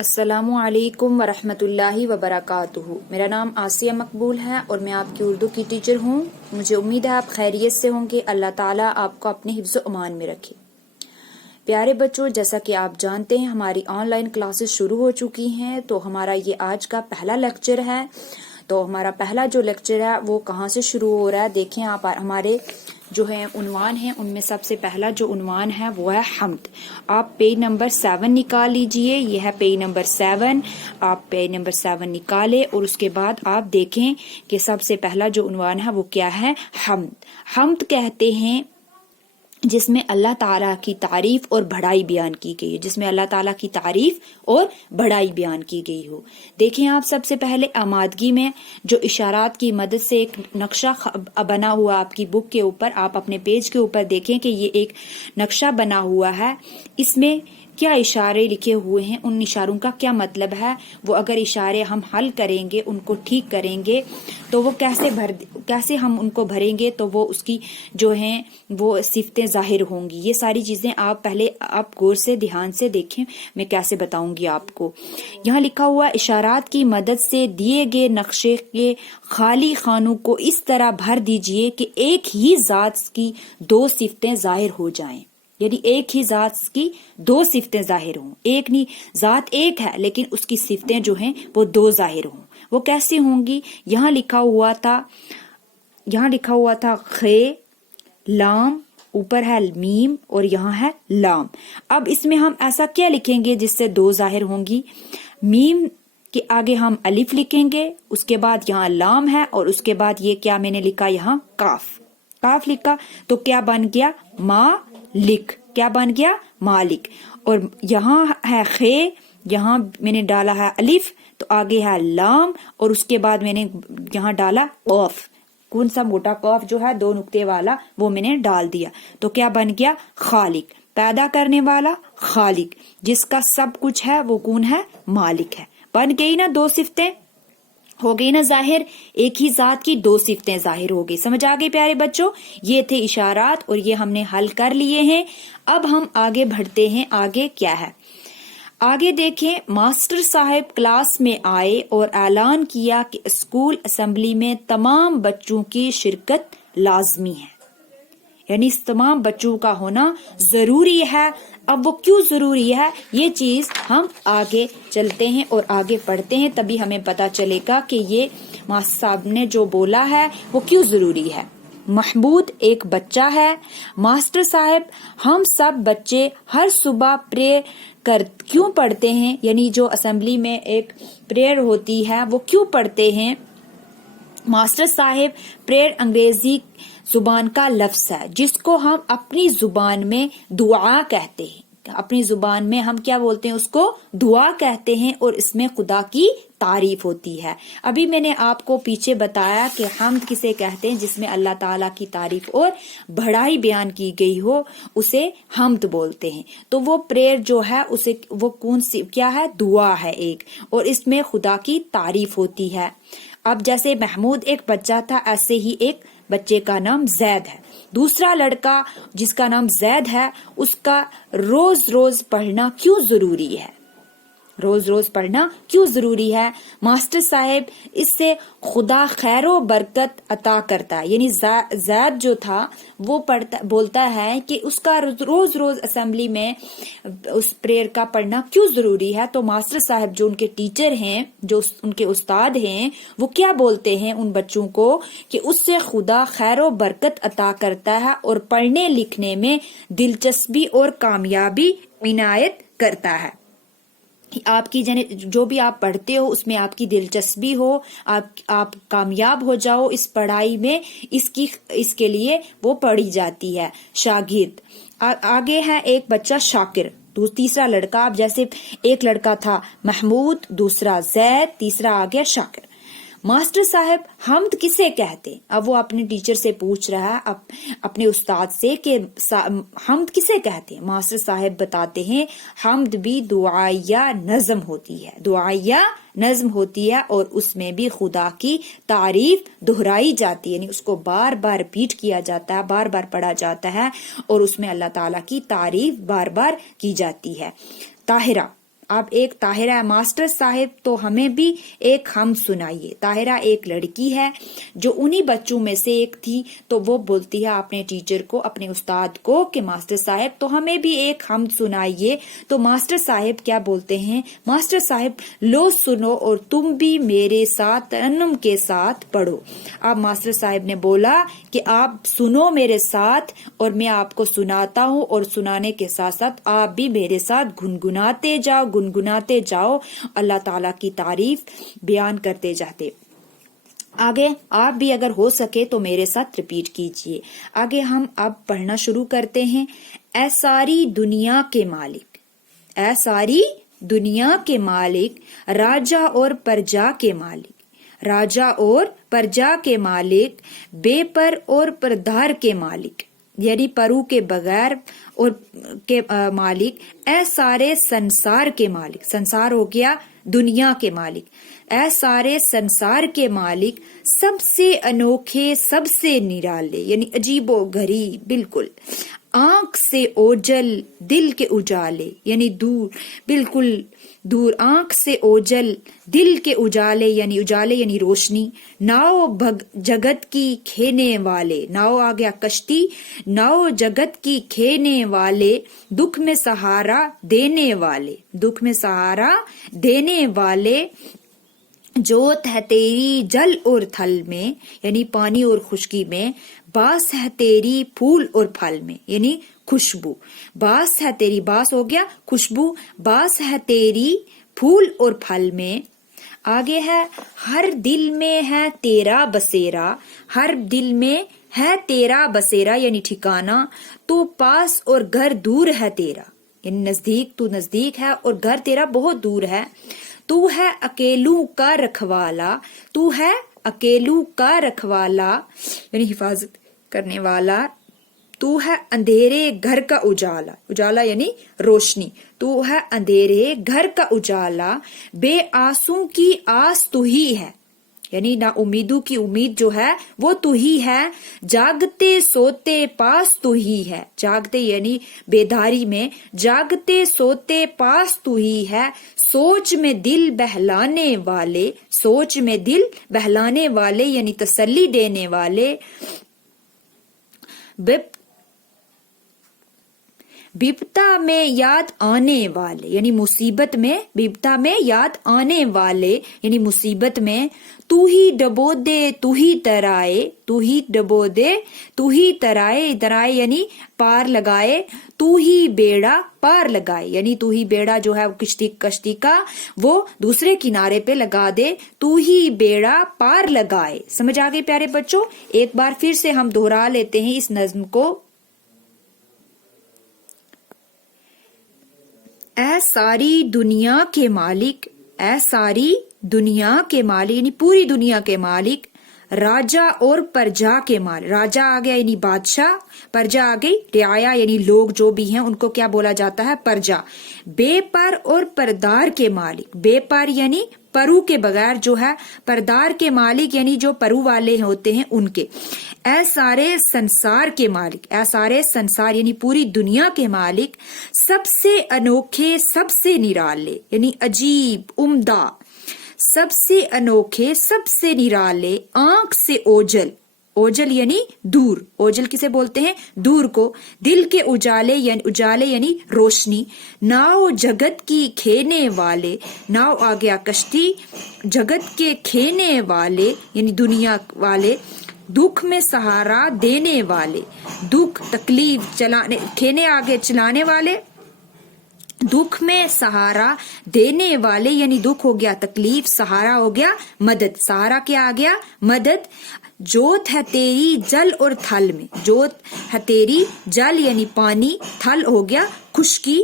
السلام علیکم ورحمۃ اللہ وبرکاتہ۔ میرا نام آسیہ مقبول ہے اور میں آپ کی اردو کی ٹیچر ہوں۔ مجھے امید ہے آپ خیریت سے ہوں گے۔ اللہ تعالیٰ آپ کو اپنے حفظ و امان میں رکھے۔ پیارے بچوں، جیسا کہ آپ جانتے ہیں ہماری آن لائن کلاسز شروع ہو چکی ہیں، تو ہمارا یہ آج کا پہلا لیکچر ہے۔ تو ہمارا پہلا جو لیکچر ہے وہ کہاں سے شروع ہو رہا ہے؟ دیکھیں آپ، ہمارے جو ہے عنوان ہیں ان میں سب سے پہلا جو عنوان ہے وہ ہے حمد۔ آپ پیج نمبر 7 نکال لیجئے، یہ ہے پیج نمبر 7۔ آپ پیج نمبر 7 نکالے اور اس کے بعد آپ دیکھیں کہ سب سے پہلا جو عنوان ہے وہ کیا ہے؟ حمد۔ حمد کہتے ہیں جس میں اللہ تعالیٰ کی تعریف اور بڑائی بیان کی گئی ہے، جس میں اللہ تعالیٰ کی تعریف اور بڑائی بیان کی گئی ہو۔ دیکھیں آپ، سب سے پہلے آمادگی میں جو اشارات کی مدد سے ایک نقشہ بنا ہوا آپ کی بک کے اوپر، آپ اپنے پیج کے اوپر دیکھیں کہ یہ ایک نقشہ بنا ہوا ہے۔ اس میں کیا اشارے لکھے ہوئے ہیں، ان اشاروں کا کیا مطلب ہے، وہ اگر اشارے ہم حل کریں گے، ان کو ٹھیک کریں گے تو وہ کیسے ہم ان کو بھریں گے تو وہ اس کی جو ہیں وہ صفتیں ظاہر ہوں گی۔ یہ ساری چیزیں آپ پہلے غور سے دھیان سے دیکھیں، میں کیسے بتاؤں گی آپ کو۔ یہاں لکھا ہوا اشارات کی مدد سے دیے گئے نقشے کے خالی خانوں کو اس طرح بھر دیجئے کہ ایک ہی ذات کی دو صفتیں ظاہر ہو جائیں، یعنی ایک ہی ذات کی دو صفتیں ظاہر ہوں۔ ایک نہیں، ذات ایک ہے لیکن اس کی صفتیں جو ہیں وہ دو ظاہر ہوں۔ وہ کیسے ہوں گی؟ یہاں لکھا ہوا تھا خ، لام، اوپر ہے میم اور یہاں ہے لام۔ اب اس میں ہم ایسا کیا لکھیں گے جس سے دو ظاہر ہوں گی؟ میم کے آگے ہم الف لکھیں گے، اس کے بعد یہاں لام ہے اور اس کے بعد یہ کیا میں نے لکھا یہاں کاف لکھا، تو کیا بن گیا؟ مالک۔ کیا بن گیا؟ مالک۔ اور یہاں ہے خ، یہاں میں نے ڈالا ہے الف، تو آگے ہے لام اور اس کے بعد میں نے یہاں ڈالا قاف۔ کون سا؟ موٹا قاف جو ہے 2 نقطے والا، وہ میں نے ڈال دیا، تو کیا بن گیا؟ خالق۔ پیدا کرنے والا خالق، جس کا سب کچھ ہے وہ کون ہے؟ مالک ہے۔ بن گئی نا دو صفتیں، ہو گئی نا ظاہر، ایک ہی ذات کی دو صفتیں ظاہر ہو گئی۔ سمجھ آگے پیارے بچوں؟ یہ تھے اشارات اور یہ ہم نے حل کر لیے ہیں۔ اب ہم آگے بڑھتے ہیں، آگے کیا ہے؟ آگے دیکھیں، ماسٹر صاحب کلاس میں آئے اور اعلان کیا کہ اسکول اسمبلی میں تمام بچوں کی شرکت لازمی ہے، یعنی تمام بچوں کا ہونا ضروری ہے۔ اب وہ کیوں ضروری ہے یہ چیز ہم آگے چلتے ہیں اور آگے پڑھتے ہیں، تبھی ہمیں پتا چلے گا کہ یہ ماسٹر صاحب نے جو بولا ہے وہ کیوں ضروری ہے۔ محمود ایک بچہ ہے۔ ماسٹر صاحب، ہم سب بچے ہر صبح کیوں پڑھتے ہیں؟ یعنی جو اسمبلی میں ایک پریئر ہوتی ہے وہ کیوں پڑھتے ہیں؟ ماسٹر صاحب، پریئر انگریزی زبان کا لفظ ہے جس کو ہم اپنی زبان میں دعا کہتے ہیں۔ اپنی زبان میں ہم کیا بولتے ہیں؟ اس کو دعا کہتے ہیں، اور اس میں خدا کی تعریف ہوتی ہے۔ ابھی میں نے آپ کو پیچھے بتایا کہ حمد کسے کہتے ہیں؟ جس میں اللہ تعالیٰ کی تعریف اور بڑائی بیان کی گئی ہو، اسے حمد بولتے ہیں۔ تو وہ پریئر جو ہے اسے وہ کون سی کیا ہے؟ دعا ہے ایک، اور اس میں خدا کی تعریف ہوتی ہے۔ اب جیسے محمود ایک بچہ تھا، ایسے ہی ایک بچے کا نام زید ہے۔ دوسرا لڑکا جس کا نام زید ہے، اس کا روز روز پڑھنا کیوں ضروری ہے؟ روز روز پڑھنا کیوں ضروری ہے؟ ماسٹر صاحب، اس سے خدا خیر و برکت عطا کرتا ہے، یعنی زید جو تھا وہ بولتا ہے کہ اس کا روز روز اسمبلی میں اس پریئر کا پڑھنا کیوں ضروری ہے۔ تو ماسٹر صاحب جو ان کے ٹیچر ہیں، جو ان کے استاد ہیں، وہ کیا بولتے ہیں ان بچوں کو کہ اس سے خدا خیر و برکت عطا کرتا ہے اور پڑھنے لکھنے میں دلچسپی اور کامیابی عنایت کرتا ہے۔ آپ کی جو بھی آپ پڑھتے ہو اس میں آپ کی دلچسپی ہو، آپ کامیاب ہو جاؤ اس پڑھائی میں، اس کے لیے وہ پڑھی جاتی ہے۔ شاگرد، آگے ہے ایک بچہ شاکر، تیسرا لڑکا۔ اب جیسے ایک لڑکا تھا محمود، دوسرا زید، تیسرا آ گیا شاکر۔ ماسٹر صاحب، حمد کسے کہتے؟ اب وہ اپنے ٹیچر سے پوچھ رہا ہے، اپنے استاد سے، کہ حمد کسے کہتے ہیں؟ ماسٹر صاحب بتاتے ہیں حمد بھی دعائیہ نظم ہوتی ہے، دعائیہ نظم ہوتی ہے، اور اس میں بھی خدا کی تعریف دہرائی جاتی ہے، یعنی اس کو بار بار ریپیٹ کیا جاتا ہے، بار بار پڑھا جاتا ہے، اور اس میں اللہ تعالیٰ کی تعریف بار بار کی جاتی ہے۔ طاہرہ، اب ایک طاہرہ ہے، ماسٹر صاحب تو ہمیں بھی ایک ہم سنائیے. طاہرہ ایک لڑکی ہے جو انہی بچوں میں سے ایک تھی، تو وہ بولتی ہے اپنے ٹیچر کو، اپنے استاد کو کہ ماسٹر صاحب تو ہمیں بھی ایک ہم سنائیے. تو ماسٹر صاحب کیا بولتے ہیں؟ ماسٹر صاحب لو سنو اور تم بھی میرے ساتھ ترنم کے ساتھ پڑھو. اب ماسٹر صاحب نے بولا کہ آپ سنو میرے ساتھ اور میں آپ کو سناتا ہوں، اور سنانے کے ساتھ ساتھ آپ بھی میرے ساتھ گنگناتے جاؤ اللہ تعالیٰ کی تعریف بیان کرتے جاتے. آگے آپ بھی اگر ہو سکے تو میرے ساتھ ریپیٹ کیجئے. آگے ہم اب پڑھنا شروع کرتے ہیں. اے ساری دنیا کے مالک، اے ساری دنیا کے مالک، راجا اور پرجا کے مالک، راجا اور پرجا کے مالک، بے پر اور پردار کے مالک یعنی پرو کے بغیر اور کے مالک، اے سارے سنسار کے مالک، سنسار ہو گیا دنیا کے مالک، اے سارے سنسار کے مالک، سب سے انوکھے، سب سے نرالے یعنی عجیب و غریب بالکل، آنکھ سے اوجل دل کے اجالے یعنی دور، بالکل دور، آنکھ سے اوجل دل کے اجالے یعنی روشنی، ناؤ جگت کی کھینے والے، ناؤ آ گیا کشتی، ناؤ جگت کی کھینے والے، دکھ میں سہارا دینے والے، دکھ میں سہارا دینے والے، جوت ہے تیری جل اور تھل میں یعنی پانی اور خشکی میں، باس ہے تیری پھول اور پھل میں یعنی خوشبو، باس ہے تیری، باس ہو گیا خوشبو، باس ہے تیری پھول اور پھل میں. آگے ہے ہر دل میں ہے تیرا بسیرا، ہر دل میں ہے تیرا بسیرا یعنی ٹھکانہ، تو پاس اور گھر دور ہے تیرا یعنی نزدیک، تو نزدیک ہے اور گھر تیرا بہت دور ہے. تو ہے اکیلوں کا رکھوالا، تو ہے اکیلوں کا رکھوالا یعنی حفاظت کرنے والا، تو ہے اندھیرے گھر کا اجالا، اجالا یعنی روشنی، تو ہے اندھیرے گھر کا اجالا، بے آسوں کی آس تو ہی ہے یعنی نا امیدوں کی امید جو ہے وہ تو ہی ہے، جاگتے سوتے پاس تو ہی ہے، جاگتے یعنی بیداری میں، جاگتے سوتے پاس تو ہی ہے، سوچ میں دل بہلانے والے، سوچ میں دل بہلانے والے یعنی تسلی دینے والے، بپتا میں یاد آنے والے یعنی مصیبت میں، بپتا میں یاد آنے والے یعنی مصیبت میں، تو ہی ڈبو دے تو ہی ترائے، تو ہی ڈبو دے تو ہی ترائے، ترائے یعنی پار لگائے، تو ہی بیڑا پار لگائے یعنی تو ہی بیڑا جو ہے کشتی کا وہ دوسرے کنارے پہ لگا دے، تو ہی بیڑا پار لگائے. سمجھ آگے پیارے بچوں؟ ایک بار پھر سے ہم دہرا لیتے ہیں اس نظم کو. اے ساری دنیا کے مالک، اے ساری دنیا کے مالک یعنی پوری دنیا کے مالک، راجا اور پرجا کے مالک، راجا آ گیا یعنی بادشاہ، پرجا آ گئی رعایا یعنی لوگ جو بھی ہیں ان کو کیا بولا جاتا ہے؟ پرجا. بے پر اور پردار کے مالک، بے پر یعنی پرو کے بغیر جو ہے، پردار کے مالک یعنی جو پرو والے ہوتے ہیں ان کے. اے سارے سنسار کے مالک، اے سارے سنسار یعنی پوری دنیا کے مالک، سب سے انوکھے، سب سے نرالے یعنی عجیب، عمدہ، سب سے انوکھے، سب سے نرالے، آنکھ سے اوجل، اوجل یعنی دور، اوجل کسے بولتے ہیں؟ دور کو، دل کے اجالے یعنی روشنی، ناؤ جگت کی کھینے والے، ناؤ آ گیا کشتی، جگت کے کھینے والے یعنی دنیا والے، دکھ میں سہارا دینے والے، دکھ تکلیف چلانے، کھینے آگے چلانے والے، دکھ میں سہارا دینے والے یعنی دکھ ہو گیا تکلیف، سہارا ہو گیا مدد، سہارا کیا آ گیا؟ مدد. جوت ہے تیری جل اور تھل میں، جوت ہے تیری جل یعنی پانی، تھل ہو گیا خشکی،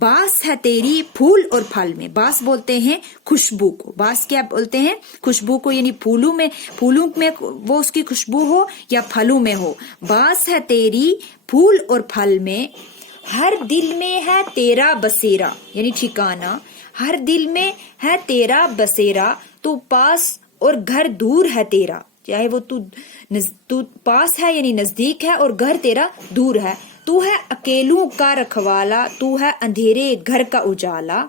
باس ہے تیری پھول اور پھل میں، باس بولتے ہیں خوشبو کو، باس کیا بولتے ہیں؟ خوشبو کو یعنی پھولوں میں وہ اس کی خوشبو ہو یا پھلوں میں ہو. باس ہے تیری پھول اور پھل میں، ہر دل میں ہے تیرا بسیرا یعنی ٹھکانہ، ہر دل میں ہے تیرا بسیرا، تو پاس اور گھر دور ہے تیرا، چاہے وہ تو پاس ہے یعنی نزدیک ہے اور گھر تیرا دور ہے. تو ہے اکیلوں کا رکھوالا، تو ہے اندھیرے گھر کا اجالا.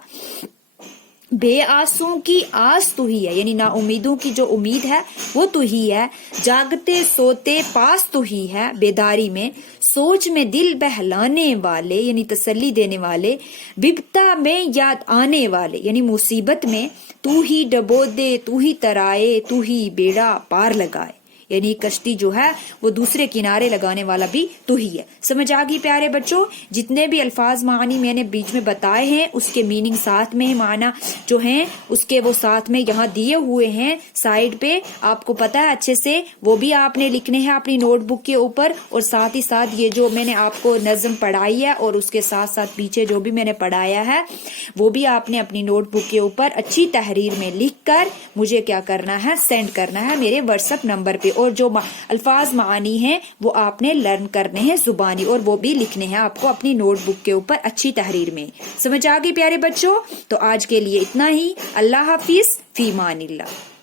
بے آسوں کی آس تو ہی ہے، یعنی نا امیدوں کی جو امید ہے وہ تو ہی ہے، جاگتے سوتے پاس تو ہی ہے، بیداری میں سوچ میں دل بہلانے والے یعنی تسلی دینے والے، بپتا میں یاد آنے والے یعنی مصیبت میں تو ہی ڈبو دے، تو ہی ترائے، تو ہی بیڑا پار لگائے، یعنی کشتی جو ہے وہ دوسرے کنارے لگانے والا بھی تو ہی ہے۔ سمجھ آ گئی پیارے بچوں؟ جتنے بھی الفاظ معنی میں نے بیچ میں بتائے ہیں اس کے میننگ ساتھ میں، معنی جو ہیں اس کے وہ ساتھ میں یہاں دیے ہوئے ہیں سائیڈ پہ، آپ کو پتا ہے اچھے سے، وہ بھی آپ نے لکھنے ہیں اپنی نوٹ بک کے اوپر، اور ساتھ ہی ساتھ یہ جو میں نے آپ کو نظم پڑھائی ہے اور اس کے ساتھ ساتھ پیچھے جو بھی میں نے پڑھایا ہے وہ بھی آپ نے اپنی نوٹ بک کے اوپر اچھی تحریر میں لکھ کر مجھے کیا کرنا ہے، سینڈ کرنا ہے میرے واٹس ایپ نمبر پہ، اور جو الفاظ معانی ہیں وہ آپ نے لرن کرنے ہیں زبانی، اور وہ بھی لکھنے ہیں آپ کو اپنی نوٹ بک کے اوپر اچھی تحریر میں۔ سمجھ آ گئی پیارے بچوں؟ تو آج کے لیے اتنا ہی، اللہ حافظ، فی امان اللہ۔